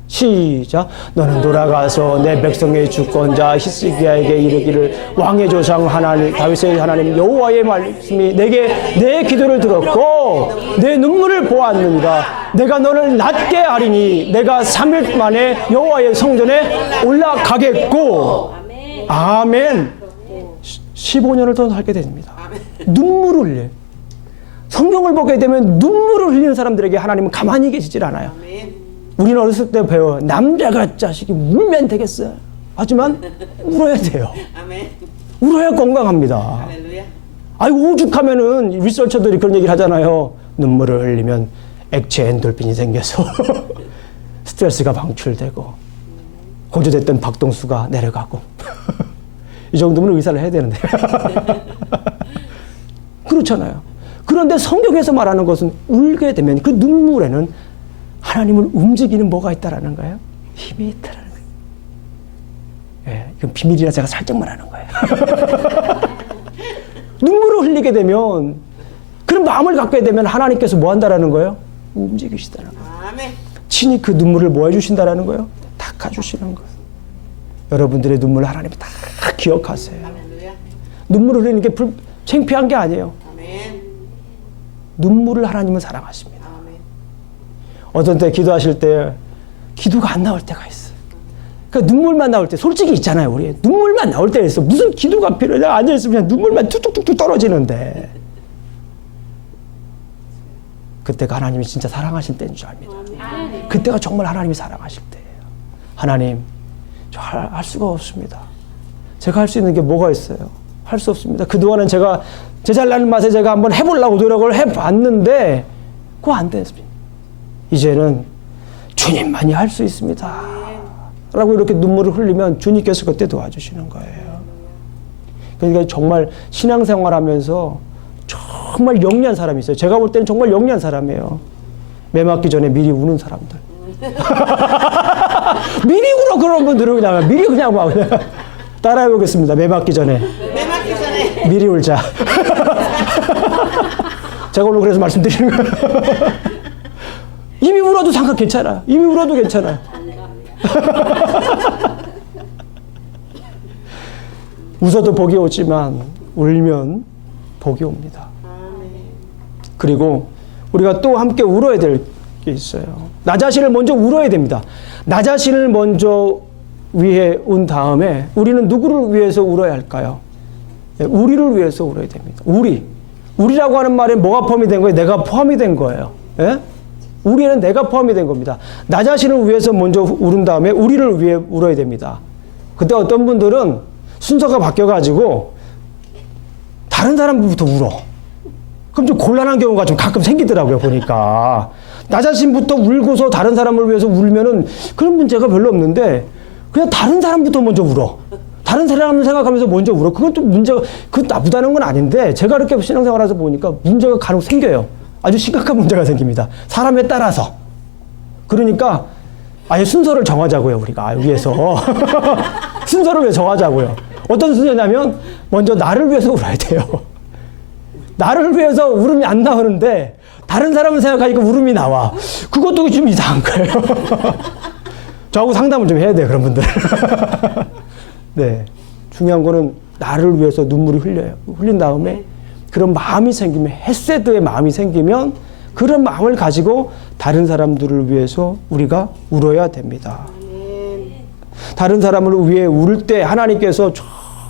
시작. 너는 돌아가서 내 백성의 주권자 히스기야에게 이르기를 왕의 조상 하나님 다윗의 하나님 여호와의 말씀이 내게 내 기도를 들었고 내 눈물을 보았느니라. 내가 너를 낮게 하리니 내가 3일 만에 여호와의 성전에 올라가겠고. 아멘. 15년을 더 살게 됩니다. 눈물을 흘려. 성경을 보게 되면 눈물을 흘리는 사람들에게 하나님은 가만히 계시질 않아요. 아멘. 우리는 어렸을 때 배워요. 남자가 자식이 울면 되겠어요. 하지만 울어야 돼요. 아멘. 울어야 건강합니다. 할렐루야. 아이고 오죽하면은 리서처들이 그런 얘기를 하잖아요. 눈물을 흘리면 액체 엔돌핀이 생겨서 스트레스가 방출되고 고조됐던 박동수가 내려가고 이 정도면 의사를 해야 되는데 그렇잖아요. 그런데 성경에서 말하는 것은 울게 되면 그 눈물에는 하나님을 움직이는 뭐가 있다라는 거예요. 힘이 있다라는 거예요. 예, 이건 비밀이라 제가 살짝 말하는 거예요. 눈물을 흘리게 되면 그런 마음을 갖게 되면 하나님께서 뭐 한다라는 거예요? 움직이시다라는 거예요. 아멘. 친히 그 눈물을 뭐 해주신다라는 거예요? 닦아주시는 거예요. 여러분들의 눈물을 하나님이 다 기억하세요. 할렐루야. 눈물을 흘리는 게 창피한 게 아니에요. 아멘. 눈물을 하나님은 사랑하십니다. 아멘. 어떤 때 기도하실 때 기도가 안 나올 때가 있어요. 그러니까 눈물만 나올 때 솔직히 있잖아요. 우리 눈물만 나올 때가 있어. 무슨 기도가 필요해. 내가 앉아있으면 그냥 눈물만 툭툭툭툭 떨어지는데 그때가 하나님이 진짜 사랑하실 때인 줄 압니다. 그때가 정말 하나님이 사랑하실 때예요. 하나님 저 할 수가 없습니다. 제가 할 수 있는 게 뭐가 있어요? 할 수 없습니다. 그동안은 제가 제 잘나는 맛에 제가 한번 해보려고 노력을 해봤는데 그거 안 됐습니다. 이제는 주님만이 할 수 있습니다. 라고 이렇게 눈물을 흘리면 주님께서 그때 도와주시는 거예요. 그러니까 정말 신앙생활 하면서 정말 영리한 사람이 있어요. 제가 볼 때는 정말 영리한 사람이에요. 매 맞기 전에 미리 우는 사람들. 미리 울어 그런 분들은 그냥 미리 그냥 막 그냥 따라해 보겠습니다. 매 맞기 전에. 매 맞기 전에. 미리 울자. 제가 오늘 그래서 말씀드리는 거예요. 이미 울어도 괜찮아. 이미 울어도 괜찮아. 웃어도 복이 오지만 울면 복이 옵니다. 아멘. 그리고 우리가 또 함께 울어야 될 게 있어요. 나 자신을 먼저 울어야 됩니다. 나 자신을 먼저 위해 운 다음에 우리는 누구를 위해서 울어야 할까요? 우리를 위해서 울어야 됩니다. 우리라고 하는 말에 뭐가 포함이 된 거예요? 내가 포함이 된 거예요. 예? 우리는 내가 포함이 된 겁니다. 나 자신을 위해서 먼저 울은 다음에 우리를 위해 울어야 됩니다. 그때 어떤 분들은 순서가 바뀌어가지고 다른 사람부터 울어. 그럼 좀 곤란한 경우가 좀 가끔 생기더라고요, 보니까. 나 자신부터 울고서 다른 사람을 위해서 울면은 그런 문제가 별로 없는데 그냥 다른 사람부터 먼저 울어. 다른 사람을 생각하면서 먼저 울어. 그건 좀 문제가, 그 나쁘다는 건 아닌데 제가 이렇게 신앙생활하면서 보니까 문제가 간혹 생겨요. 아주 심각한 문제가 생깁니다. 사람에 따라서. 그러니까 아예 순서를 정하자고요, 우리가 위해서. 순서를 왜 정하자고요. 어떤 순서냐면 먼저 나를 위해서 울어야 돼요. 나를 위해서 울음이 안 나오는데 다른 사람을 생각하니까 울음이 나와. 그것도 좀 이상한 거예요. 저하고 상담을 좀 해야 돼요, 그런 분들. 네. 중요한 거는 나를 위해서 눈물이 흘려요. 흘린 다음에 그런 마음이 생기면, 헤세드의 마음이 생기면 그런 마음을 가지고 다른 사람들을 위해서 우리가 울어야 됩니다. 다른 사람을 위해 울을 때 하나님께서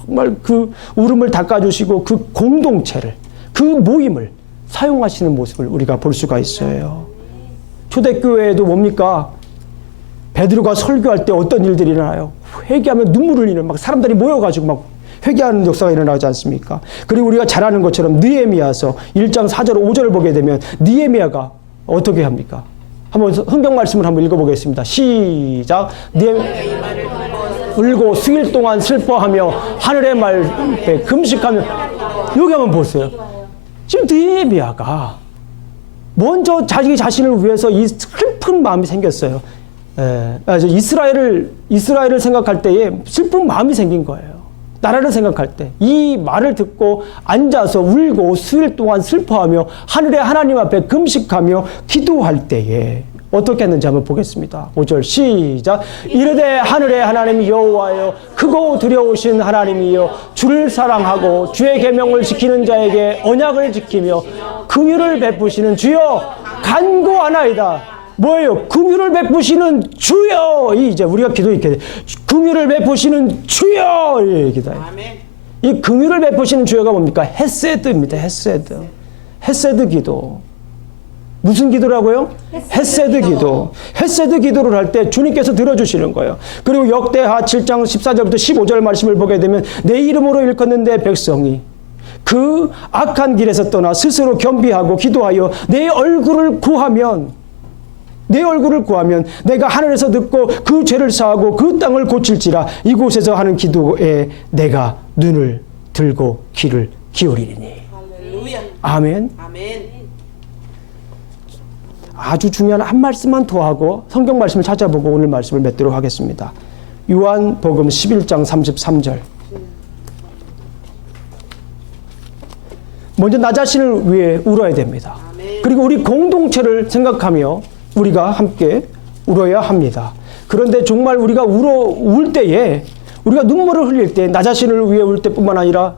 정말 그 울음을 닦아주시고 그 공동체를, 그 모임을 사용하시는 모습을 우리가 볼 수가 있어요. 초대교회에도 뭡니까? 베드로가 설교할 때 어떤 일들이 일어나요? 회개하면 눈물을 흘리는 막 사람들이 모여가지고 막 회개하는 역사가 일어나지 않습니까? 그리고 우리가 잘 아는 것처럼 느헤미야서 1장 4절 5절을 보게 되면 느헤미야가 어떻게 합니까? 한번 성경 말씀을 한번 읽어보겠습니다. 시작. 울고 수일 동안 슬퍼하며 하늘의 말에 금식하며. 여기 한번 보세요. 지금 느헤미야가 먼저 자기 자신을 위해서 이 슬픈 마음이 생겼어요. 이스라엘을 생각할 때에 슬픈 마음이 생긴 거예요. 나라를 생각할 때 이 말을 듣고 앉아서 울고 수일 동안 슬퍼하며 하늘의 하나님 앞에 금식하며 기도할 때에 어떻게 했는지 한번 보겠습니다. 5절 시작. 이르되 하늘의 하나님 여호와여 크고 두려우신 하나님이여 주를 사랑하고 주의 계명을 지키는 자에게 언약을 지키며 긍휼을 베푸시는 주여 간구하나이다. 뭐예요? 긍휼을 베푸시는 주여. 이제 우리가 기도 이렇게 돼. 긍휼을 베푸시는 주여. 이 얘기다. 이 긍휼을 베푸시는 주여가 뭡니까? 헤세드입니다. 헤세드. 헤세드 기도. 무슨 기도라고요? 헤세드 기도. 헤세드 기도를 할 때 주님께서 들어주시는 거예요. 그리고 역대하 7장 14절부터 15절 말씀을 보게 되면 내 이름으로 일컫는 내 백성이 그 악한 길에서 떠나 스스로 겸비하고 기도하여 내 얼굴을 구하면 내가 하늘에서 듣고 그 죄를 사하고 그 땅을 고칠지라. 이곳에서 하는 기도에 내가 눈을 들고 귀를 기울이리니. 할렐루야. 아멘. 아멘. 아주 중요한 한 말씀만 더 하고 성경 말씀을 찾아보고 오늘 말씀을 맺도록 하겠습니다. 요한복음 11장 33절. 먼저 나 자신을 위해 울어야 됩니다. 아멘. 그리고 우리 공동체를 생각하며 우리가 함께 울어야 합니다. 그런데 정말 우리가 울 때에 우리가 눈물을 흘릴 때 나 자신을 위해 울 때뿐만 아니라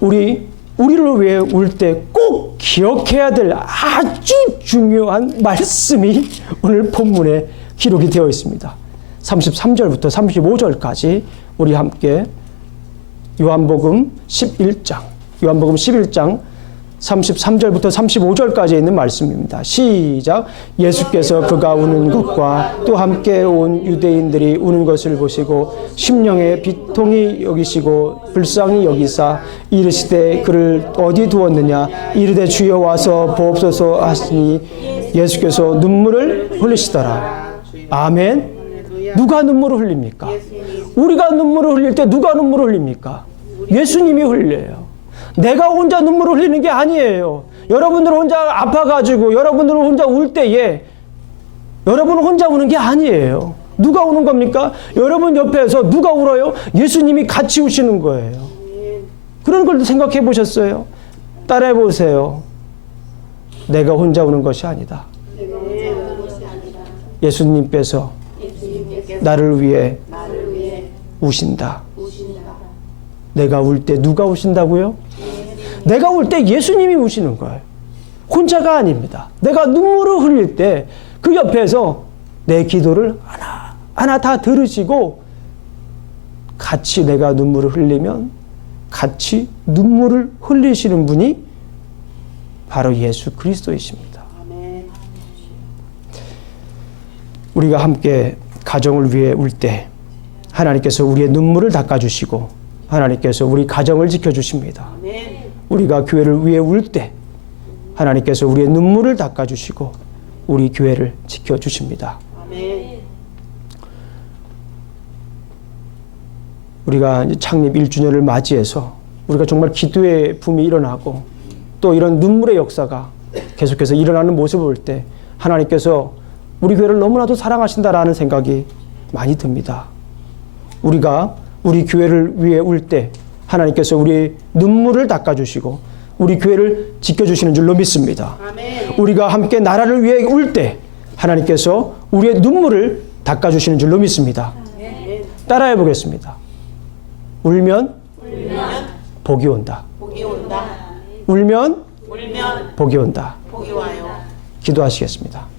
우리를 위해 울 때 꼭 기억해야 될 아주 중요한 말씀이 오늘 본문에 기록이 되어 있습니다. 33절부터 35절까지 우리 함께 요한복음 11장 33절부터 35절까지 있는 말씀입니다. 시작. 예수께서 그가 우는 것과 또 함께 온 유대인들이 우는 것을 보시고 심령의 비통이 여기시고 불쌍히 여기사 이르시되 그를 어디 두었느냐 이르되 주여 와서 보옵소서 하시니 예수께서 눈물을 흘리시더라. 아멘. 누가 눈물을 흘립니까? 우리가 눈물을 흘릴 때 누가 눈물을 흘립니까? 예수님이 흘려요. 내가 혼자 눈물을 흘리는 게 아니에요. 여러분들 혼자 아파가지고 여러분들은 혼자 울 때에 여러분은 혼자 우는 게 아니에요. 누가 우는 겁니까? 여러분 옆에서 누가 울어요? 예수님이 같이 우시는 거예요. 그런 걸 생각해 보셨어요? 따라해 보세요. 내가 혼자 우는 것이 아니다. 예수님께서 나를 위해 우신다. 내가 울 때 누가 우신다고요? 내가 울 때 예수님이 우시는 거예요. 혼자가 아닙니다. 내가 눈물을 흘릴 때 그 옆에서 내 기도를 하나 다 들으시고 같이 내가 눈물을 흘리면 같이 눈물을 흘리시는 분이 바로 예수 그리스도이십니다. 우리가 함께 가정을 위해 울 때 하나님께서 우리의 눈물을 닦아주시고 하나님께서 우리 가정을 지켜주십니다. 우리가 교회를 위해 울 때 하나님께서 우리의 눈물을 닦아주시고 우리 교회를 지켜주십니다. 우리가 이제 창립 1주년을 맞이해서 우리가 정말 기도의 붐이 일어나고 또 이런 눈물의 역사가 계속해서 일어나는 모습을 볼 때 하나님께서 우리 교회를 너무나도 사랑하신다라는 생각이 많이 듭니다. 우리가 우리 교회를 위해 울 때 하나님께서 우리의 눈물을 닦아주시고 우리 교회를 지켜주시는 줄로 믿습니다. 아멘. 우리가 함께 나라를 위해 울 때 하나님께서 우리의 눈물을 닦아주시는 줄로 믿습니다. 따라해 보겠습니다. 울면 복이 온다. 복이 온다. 울면 울면 복이 온다. 복이 와요. 기도하시겠습니다.